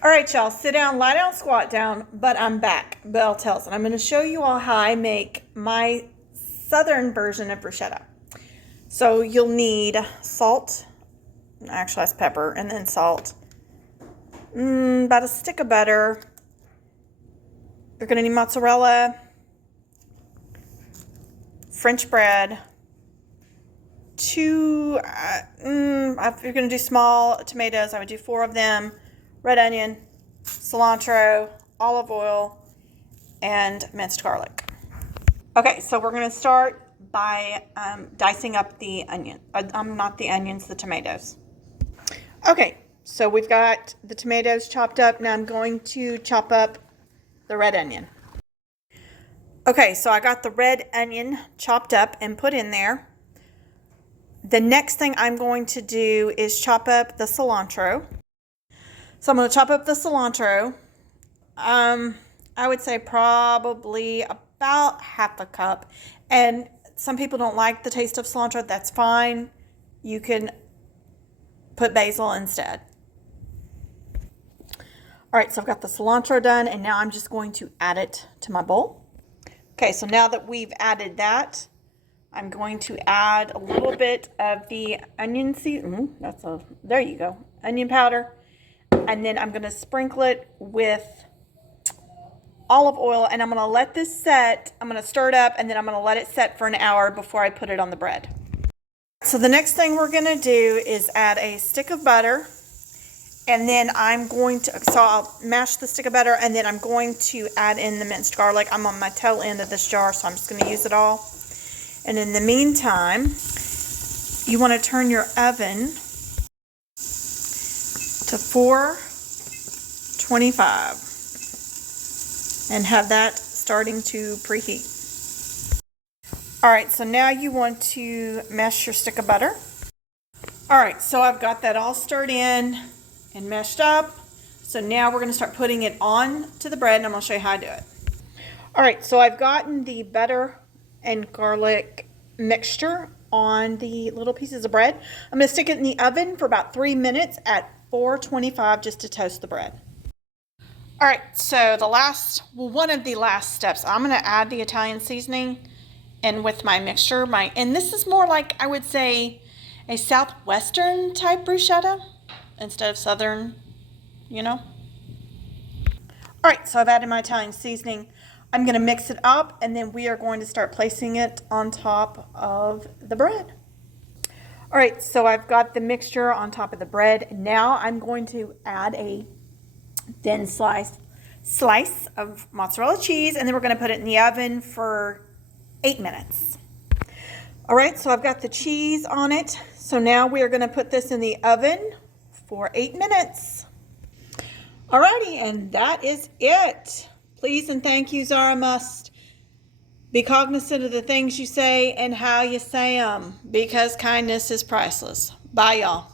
All right, y'all, sit down, lie down, squat down, but I'm back, Belle Tellz, and I'm going to show you all how I make my southern version of bruschetta. So you'll need salt, actually that's pepper, and then salt, about a stick of butter. You're going to need mozzarella, French bread, if you're going to do small tomatoes, I would do 4 of them, red onion, cilantro, olive oil, and minced garlic. Okay, so we're going to start by dicing up the onion. Not the onions, the tomatoes. Okay, so we've got the tomatoes chopped up. Now I'm going to chop up the red onion. Okay, so I got the red onion chopped up and put in there. The next thing I'm going to do is chop up the cilantro. So I'm going to chop up the cilantro. I would say probably about half a cup. And some people don't like the taste of cilantro. That's fine. You can put basil instead. All right, so I've got the cilantro done, and now I'm just going to add it to my bowl. Okay, so now that we've added that, I'm going to add a little bit of the onion seasoning. There you go, onion powder. And then I'm going to sprinkle it with olive oil, and I'm going to let this set. I'm going to stir it up, and then I'm going to let it set for an hour before I put it on the bread. So the next thing we're going to do is add a stick of butter, and then I'll mash the stick of butter, and then I'm going to add in the minced garlic. I'm on my tail end of this jar, so I'm just going to use it all. And in the meantime, you want to turn your oven to 425 and have that starting to preheat. All right, so now you want to mash your stick of butter. All right, so I've got that all stirred in and mashed up. So now we're going to start putting it on to the bread, and I'm going to show you how I do it. All right, so I've gotten the butter and garlic mixture on the little pieces of bread. I'm going to stick it in the oven for about 3 minutes at 425 just to toast the bread. All right, so one of the last steps, I'm going to add the Italian seasoning in with my mixture. And this is more like, I would say, a Southwestern type bruschetta instead of Southern, you know. All right, so I've added my Italian seasoning. I'm going to mix it up, and then we are going to start placing it on top of the bread. All right, so I've got the mixture on top of the bread. Now I'm going to add a thin slice of mozzarella cheese, and then we're going to put it in the oven for 8 minutes. All right, so I've got the cheese on it. So now we are going to put this in the oven for 8 minutes. All righty, and that is it. Please and thank yous are a must. Be cognizant of the things you say and how you say them, because kindness is priceless. Bye, y'all.